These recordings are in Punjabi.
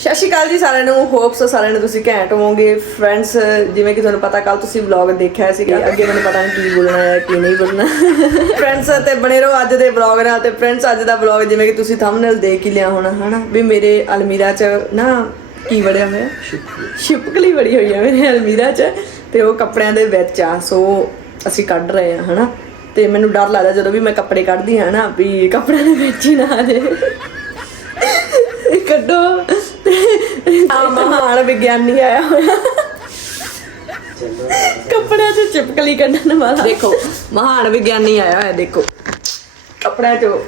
ਸਤਿ ਸ਼੍ਰੀ ਅਕਾਲ ਜੀ ਸਾਰਿਆਂ ਨੂੰ। ਹੋਪਸ ਸਾਰਿਆਂ ਨੂੰ ਤੁਸੀਂ ਘੈਂਟ ਹੋਵੋਗੇ। ਫਰੈਂਡਸ ਜਿਵੇਂ ਕਿ ਤੁਹਾਨੂੰ ਪਤਾ ਕੱਲ ਤੁਸੀਂ ਵਲੌਗ ਦੇਖਿਆ ਸੀ ਅੱਗੇ ਮੈਨੂੰ ਪਤਾ ਨਹੀਂ ਕੀ ਬੋਲਣਾ ਹੈ ਕੀ ਨਹੀਂ ਬੋਲਣਾ। ਫਰੈਂਡਸ ਤੇ ਬਣੇ ਰਹੋ ਅੱਜ ਦੇ ਵਲੌਗ ਨਾਲ ਤੇ ਫਰੈਂਡਸ ਅੱਜ ਦਾ ਵਲੌਗ ਜਿਵੇਂ ਕਿ ਤੁਸੀਂ ਥੰਬਨੇਲ ਦੇਖ ਹੀ ਲਿਆ ਹੋਣਾ ਹਨਾ? ਵੀ ਮੇਰੇ ਅਲਮੀਰਾ 'ਚ ਨਾ ਕੀ ਵੜਿਆ ਹੋਇਆ? ਛਿਪਕਲੀ ਵੜੀ ਹੋਈ ਹੈ ਮੇਰੇ ਅਲਮੀਰਾ 'ਚ ਤੇ ਉਹ ਕੱਪੜਿਆਂ ਦੇ ਵਿੱਚ ਆ। ਸੋ ਅਸੀਂ ਕੱਢ ਰਹੇ ਆ ਹਨਾ? ਤੇ ਮੈਨੂੰ ਡਰ ਲੱਗਦਾ ਜਦੋਂ ਵੀ ਮੈਂ ਕੱਪੜੇ ਕੱਢਦੀ ਹਾਂ ਨਾ ਵੀ ਕੱਪੜਿਆਂ ਦੇ ਵਿੱਚ ਹੀ ਨਾ ਆ ਜਾਏ ਕੱਢੋ। ਆ ਮਹਾਨ ਵਿਗਿਆਨੀ ਆਇਆ ਹੋਇਆ। ਕੱਪੜਿਆਂ 'ਚ ਚਿਪਕਲੀ ਕੱਢਣ ਵਾਲਾ। ਦੇਖੋ ਮਹਾਨ ਵਿਗਿਆਨੀ ਆਇਆ ਹੋਇਆ ਦੇਖੋ। ਕੱਪੜਿਆਂ 'ਚੋਂ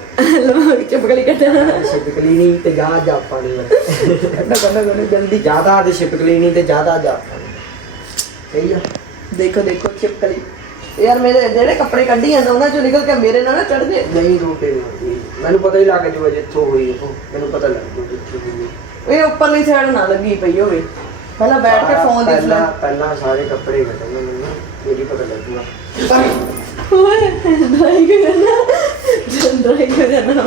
ਚਿਪਕਲੀ ਕੱਢਣ ਛਿਪਕਲੀ ਨਹੀਂ ਤੇ ਜਾ ਜਾਪਾਂ ਨਹੀਂ ਕੱਢੋ ਕੱਢੋ ਕੱਢੋ ਜਲਦੀ ਜ਼ਿਆਦਾ ਤੇ ਛਿਪਕਲੀ ਨਹੀਂ ਤੇ ਜ਼ਿਆਦਾ ਜਾਪਾਂ ਸਹੀ ਆ। ਦੇਖੋ ਦੇਖੋ ਚਿਪਕਲੀ। ਯਾਰ ਮੇਰੇ ਜਿਹੜੇ ਕੱਪੜੇ ਕੱਢੀ ਜਾਂਦਾ ਉਹਨਾਂ 'ਚੋਂ ਨਿਕਲ ਕੇ ਮੇਰੇ ਨਾਲ ਨਾ ਚੜ ਜੇ ਨਹੀਂ ਰੋਟੇ ਨਹੀਂ ਮੈਨੂੰ ਪਤਾ ਹੀ ਲੱਗ ਜੂਗਾ ਜਿੱਥੋਂ ਹੋਈ ਉਹ। ਮੈਨੂੰ ਪਤਾ ਲੱਗ ਜੂ ਜਿੱਥੋਂ ਹੋਈ ਇਹ ਉੱਪਰਲੀ ਸਾਈਡ ਨਾ ਲੱਗੀ ਪਈ ਹੋਵੇ। ਪਹਿਲਾਂ ਬੈਠ ਕੇ ਫੋਨ ਦੇਖ ਲੈ। ਪਹਿਲਾਂ ਪਹਿਲਾਂ ਸਾਰੇ ਕੱਪੜੇ ਕੱਢਣੇ ਮੈਨੂੰ। ਮੇਰੀ ਪਤਾ ਲੱਗੂਗਾ। ਓਏ ਡਰਾਈ ਕਰਨਾ ਡਰਾਈ ਕਰਨਾ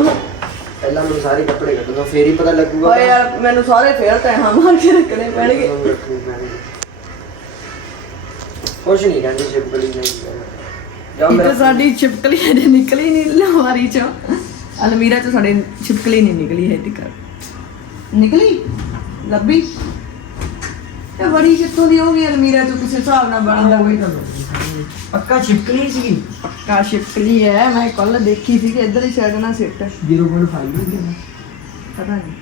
ਪਹਿਲਾਂ ਮੈਨੂੰ ਸਾਰੇ ਕੱਪੜੇ ਕੱਢਣਾ ਫੇਰ ਹੀ ਪਤਾ ਲੱਗੂਗਾ। ਓਏ ਯਾਰ ਮੈਨੂੰ ਸਾਰੇ ਫੇਰ ਤੈ ਹਾਂ ਮਾਰ ਕੇ ਰੱਖਣੇ ਪੈਣਗੇ। ਕੁਛ ਨਹੀਂ ਕਹਿੰਦੀ ਛਿਪਕਲੀ ਨਹੀਂ ਮੇਰਾ ਸਾਡੀ ਛਿਪਕਲੀ ਹਜੇ ਨਿਕਲੀ ਨਹੀਂ ਲਵਾਰੀ ਚੋਂ। ਅਲਮੀਰਾ ਚੋਂ ਸਾਡੇ ਛਿਪਕਲੀ ਨਹੀਂ ਨਿਕਲੀ ਹੈ ਤੱਕ। ਨਿਕਲੀ? ਲੱਭੀ? ਤੇ ਬੜੀ ਕਿੱਥੋਂ ਦੀ ਹੋਗੀ ਅਲਮੀਰਾ? ਚੋਂ ਕਿਸੇ ਹਿਸਾਬ ਨਾਲ ਬਣਦਾ ਕੋਈ ਪੱਕਾ ਛਿਪਕਲੀ ਸੀ ਪੱਕਾ ਛਿਪਕਲੀ ਹੈ। ਮੈਂ ਕੱਲ ਦੇਖੀ ਸੀ ਕਿ ਇੱਧਰ ਹੀ ਸਾਈਡ ਨਾਲ ਸਿੱਟ। 0.5 ਹੀ ਹੈ ਪਤਾ ਨਹੀਂ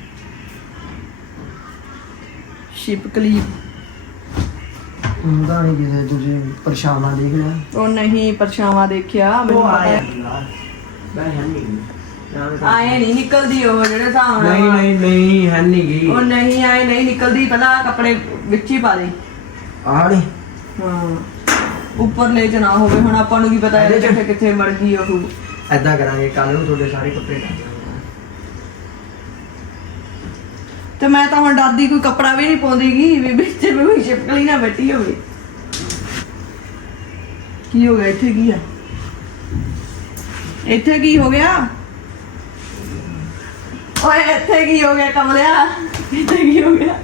ਛਿਪਕਲੀ। ਹੁੰਦਾ ਨਹੀਂ ਕਿਸੇ ਤੁਸੀਂ ਪਰਛਾਵਾਂ ਦੇਖ ਲਿਆ। ਉਹ ਨਹੀਂ ਪਰਛਾਵਾਂ ਦੇਖਿਆ। ਮੈਨੂੰ ਪਤਾ ਹੈ। ਮੈਂ ਹੈ ਨਹੀਂ। ਆਏ ਨਹੀਂ ਨਿਕਲਦੀ ਉਹ ਜਿਹੜੇ ਹਿਸਾਬ ਨਾਲ ਨਹੀਂ ਨਹੀਂ ਨਹੀਂ ਹੈ ਨਹੀਂ ਗਈ ਉਹ ਨਹੀਂ ਆਏ ਨਹੀਂ ਨਿਕਲਦੀ ਪਹਿਲਾਂ ਕੱਪੜੇ ਵਿੱਚ ਹੀ ਪਾ ਦੇ। ਆੜੇ ਹਾਂ ਉੱਪਰ ਲੈ ਚ ਨਾ ਹੋਵੇ ਹੁਣ ਆਪਾਂ ਨੂੰ ਕੀ ਪਤਾ ਇਹਦੇ ਚ? ਕਿੱਥੇ ਕਿੱਥੇ ਮੜ ਗਈ ਉਹ। ਐਦਾਂ ਕਰਾਂਗੇ ਕੱਲ ਨੂੰ ਤੁਹਾਡੇ ਸਾਰੇ ਕੱਪੜੇ ਤੇ ਮੈਂ ਤਾਂ ਹੁਣ ਡਰਦੀ ਕੋਈ ਕੱਪੜਾ ਵੀ ਨਹੀਂ ਪਾਉਂਦੀਗੀ ਵੀ ਵਿੱਚ ਵੀ ਕੋਈ ਛਿਪਕਲੀ ਨਾ ਬੈਠੀ ਹੋਵੇ। ਕੀ ਹੋ ਗਿਆ ਇੱਥੇ ਕੀ ਆ? ਇੱਥੇ ਕੀ ਹੋ ਗਿਆ? ਓਏ ਇੱਥੇ ਕੀ ਹੋ ਗਿਆ ਕਮਲਿਆ? ਇੱਥੇ ਕੀ ਹੋ ਗਿਆ?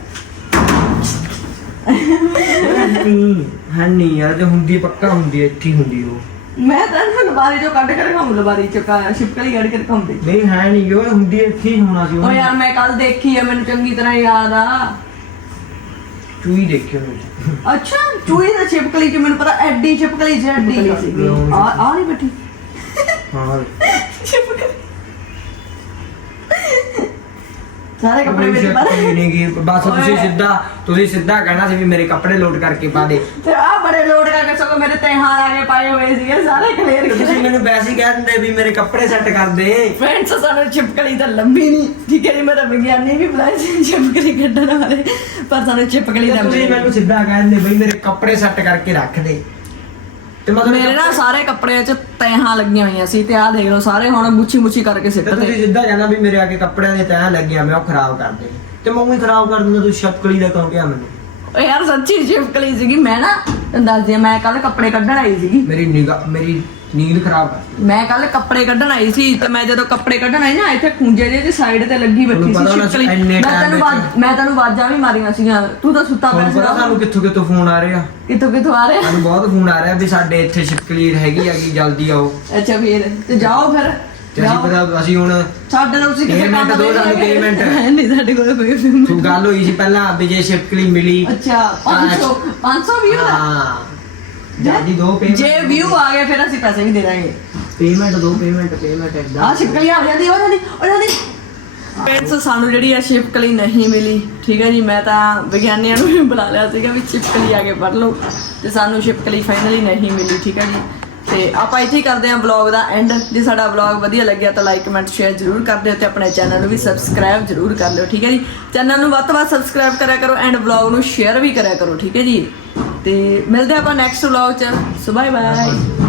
ਨਹੀਂ ਹੈ ਨਹੀਂ ਯਾਰ ਜੇ ਹੁੰਦੀ ਪੱਕਾ ਹੁੰਦੀ ਹੈ, ਇੱਥੇ ਹੀ ਹੁੰਦੀ ਉਹ। ਮੈਂ ਤਾਂ ਇਹਨੂੰ ਲਬਾਰੀ ਚੋਂ ਕੱਢ ਕੇ ਰਖਾਉਂ ਲਬਾਰੀ ਚੋਂ ਕਾ ਛਿਪਕਲੀ ਕੱਢ ਕੇ ਰਖਾਉਂਦੀ ਨਹੀਂ ਹੈ ਨਹੀਂ ਉਹ ਹੁੰਦੀ ਇੱਥੇ ਹੀ ਹੋਣਾ ਸੀ ਓ ਯਾਰ ਮੈਂ ਕੱਲ ਦੇਖੀ ਆ ਮੈਨੂੰ ਚੰਗੀ ਤਰ੍ਹਾਂ ਯਾਦ ਆ। ਚੂਈ ਦੇਖਿਓ ਵਿੱਚ ਅੱਛਾ ਚੂਹੀ ਦਾ ਛਿਪਕਲੀ ਚ ਮੈਨੂੰ ਪਤਾ ਐਡੀ ਛਿਪਕਲੀ ਸੀ। ਆ ਆ ਨਹੀਂ ਬੈਠੀ? ਹਾਂ। ਛਿਪਕਲੀ। ਸਾਰੇ ਕੱਪੜੇ ਵਿੱਚ ਪਾ ਛਿਪਕਲੀ ਨਹੀਂ ਗਈ ਬਸ ਤੁਸੀਂ ਸਿੱਧਾ ਤੁਸੀਂ ਸਿੱਧਾ ਕਹਿਣਾ ਸੀ ਵੀ ਮੇਰੇ ਕੱਪੜੇ ਲੋਡ ਕਰਕੇ ਪਾ ਦੇ। ਤੇ ਆ ਬੜੇ ਲੋਡ ਕਰਕੇ ਸਗੋਂ ਮੇਰੇ ਤੇਹਾਂ ਆ ਕੇ ਪਾਏ ਹੋਏ ਸੀਗੇ ਸਾਰੇ ਕਲੀਅਰ ਤੇ ਤੁਸੀਂ ਮੈਨੂੰ ਵੈਸੇ ਹੀ ਕਹਿ ਦਿੰਦੇ ਵੀ ਮੇਰੇ ਕੱਪੜੇ ਸੈੱਟ ਕਰ ਦੇ। ਫਰੈਂਡਸ ਸਾਨੂੰ ਛਿਪਕਲੀ ਤਾਂ ਲੰਬੀ ਨਹੀਂ ਠੀਕ ਹੈ ਜੀ ਮੇਰਾ ਵਿਗਿਆਨੀ ਵੀ ਬੁਲਾਇਆ ਸੀ ਛਿਪਕਲੀ ਕੱਢਣ ਵਾਲੇ। ਪਰ ਸਾਨੂੰ ਛਿਪਕਲੀ ਤੇ ਦਾ ਤੁਸੀਂ ਮੈਨੂੰ ਸਿੱਧਾ ਕਹਿ ਦਿੰਦੇ ਬਈ ਮੇਰੇ ਕੱਪੜੇ ਸੈੱਟ ਕਰਕੇ ਰੱਖ ਦੇ। ਤੇ ਮਤਲਬ ਮੇਰੇ ਨਾਲ ਸਾਰੇ ਕੱਪੜਿਆਂ 'ਚ ਤੈਹਾਂ ਲੱਗੀਆਂ ਹੋਈਆਂ ਸੀ ਤੇ ਆਹ ਦੇਖ ਲਓ ਸਾਰੇ ਹੁਣ ਮੁੱਛੀ ਮੁੱਛੀ ਕਰਕੇ ਤੇ ਤੁਸੀਂ ਦੇ ਸਿੱਧਾ ਕਹਿਣਾ ਵੀ ਮੇਰੇ ਆ ਕੇ ਕੱਪੜਿਆਂ ਦੇ ਤੈਅ ਲੱਗੀਆਂ ਮੈਂ ਉਹ ਖਰਾਬ ਕਰ ਦੇ ਤੇ ਮੈਂ ਉਹੀ ਖਰਾਬ ਕਰ ਦਿੰਦਾ ਤੂੰ ਛਪਕਲੀ ਦਾ ਕਿਉਂ ਕਿਹਾ ਮੈਨੂੰ? ਓ ਯਾਰ ਸੱਚੀ ਛਿਪਕਲੀ ਸੀਗੀ ਮੈਂ ਨਾ ਤੈਨੂੰ ਦੱਸਦੀ ਹਾਂ, ਮੈਂ ਕੱਲ ਕੱਪੜੇ ਕੱਢਣ ਆਈ ਸੀਗੀ ਮੇਰੀ ਨਿਗਾ ਮੇਰੀ ਨੀਂਦ ਖਰਾਬ ਦਿੱਤੀ। ਮੈਂ ਕੱਲ ਕੱਪੜੇ ਕੱਢਣ ਆਈ ਸੀ ਤੇ ਮੈਂ ਜਦੋਂ ਕੱਪੜੇ ਕੱਢਣ ਆਈ ਨਾ ਇੱਥੇ ਖੂੰਜੇ ਜਿਹੇ ਦੀ ਸਾਈਡ ਤੇ ਲੱਗੀ ਬੈਠੀ ਸੀ ਤੁਹਾਨੂੰ ਪਤਾ ਹੋਣਾ ਛਿਪਕਲੀ ਇੰਨੇ ਮੈਂ time ਤੈਨੂੰ ਵਿੱਚ- ਆਵਾਜ਼- ਮੈਂ ਤੈਨੂੰ ਆਵਾਜ਼ਾਂ ਵੀ ਮਾਰੀਆਂ ਸੀਗੀਆਂ। ਤੂੰ ਤਾਂ ਸੁੱਤਾ ਪਿਆ ਤੁਹਾਨੂੰ ਪਤਾ ਸਾਨੂੰ ਕਿੱਥੋਂ ਕਿੱਥੋਂ ਫੋਨ ਆ ਰਹੇ? ਆ ਕਿੱਥੋਂ ਕਿੱਥੋਂ ਆ ਰਿਹਾ? ਸਾਨੂੰ ਬਹੁਤ ਫੋਨ ਆ ਰਿਹਾ ਵੀ ਸਾਡੇ ਇੱਥੇ ਛਿਪਕਲੀ ਹੈਗੀ ਹੈਗੀ ਜਲਦੀ ਆਓ। ਅੱਛਾ ਫੇਰ ਤੇ ਜਾਓ ਫਿਰ। ਤੇ ਅਸੀਂ ਪਤਾ ਅਸੀਂ ਹੁਣ ਸਾਡੇ ਨਾਲ ਤੁਸੀਂ ਕਿਸੇ ਕੰਮ ਦੇ ਸਾਨੂੰ, ਤੀਹ ਮਿੰਟ। ਨਹੀਂ ਸਾਡੇ ਕੋਲ ਕੋਈ film ਤੂੰ ਗੱਲ ਹੋਈ ਸੀ ਪਹਿਲਾਂ ਵੀ ਜੇ ਛਿਪਕਲੀ ਮਿਲੀ। ਅੱਛਾ 500 500 ਵੀਊ ਦਾ? ਹਾਂ। ਜਲਦੀ ਦੋ ਪੇਮੈਂਟ ਜੇ ਵਿਊ ਆ ਗਏ ਫਿਰ ਅਸੀਂ ਪੈਸੇ ਵੀ ਦੇ ਦਾਂਗੇ। ਪੇਮੈਂਟ ਦੋ ਪੇਮੈਂਟ ਪੇਮੈਂਟ ਆ ਛਿਪਕਲੀ ਆ ਜਾਂਦੀ ਉਹਨਾਂ ਦੀ ਉਹਨਾਂ ਦੀ ਫਰੈਂਡਸ ਸਾਨੂੰ ਜਿਹੜੀ ਆ ਛਿਪਕਲੀ ਨਹੀਂ ਮਿਲੀ ਠੀਕ ਹੈ ਜੀ? ਮੈਂ ਤਾਂ ਵਿਗਿਆਨੀਆਂ ਨੂੰ ਵੀ ਬੁਲਾ ਲਿਆ ਸੀਗਾ ਵੀ ਛਿਪਕਲੀ ਆ ਕੇ ਪੜ ਲਓ। ਤੇ ਸਾਨੂੰ ਛਿਪਕਲੀ ਫਾਈਨਲੀ ਨਹੀਂ ਮਿਲੀ ਠੀਕ ਹੈ ਜੀ? ਤੇ ਆਪਾਂ ਇੱਥੇ ਹੀ ਕਰਦੇ ਹਾਂ ਵਲੌਗ ਦਾ ਐਂਡ ਜੇ ਸਾਡਾ ਵਲੌਗ ਵਧੀਆ ਲੱਗਿਆ ਤਾਂ ਲਾਈਕ ਕਮੈਂਟ ਸ਼ੇਅਰ ਜ਼ਰੂਰ ਕਰ ਦਿਓ ਤੇ ਆਪਣੇ ਚੈਨਲ ਨੂੰ ਵੀ ਸਬਸਕ੍ਰਾਈਬ ਜ਼ਰੂਰ ਕਰ ਲਿਓ, ਠੀਕ ਹੈ ਜੀ? ਚੈਨਲ ਨੂੰ ਵੱਧ ਤੋਂ ਵੱਧ ਸਬਸਕ੍ਰਾਈਬ ਕਰਿਆ ਕਰੋ ਐਂਡ ਵਲੌਗ ਨੂੰ ਸ਼ੇਅਰ ਵੀ ਕਰਿਆ ਕਰੋ, ਠੀਕ ਹੈ ਜੀ? ਤੇ ਮਿਲਦੇ ਆਪਾਂ ਨੈਕਸਟ ਵਲੌਗ ਚ। So bye bye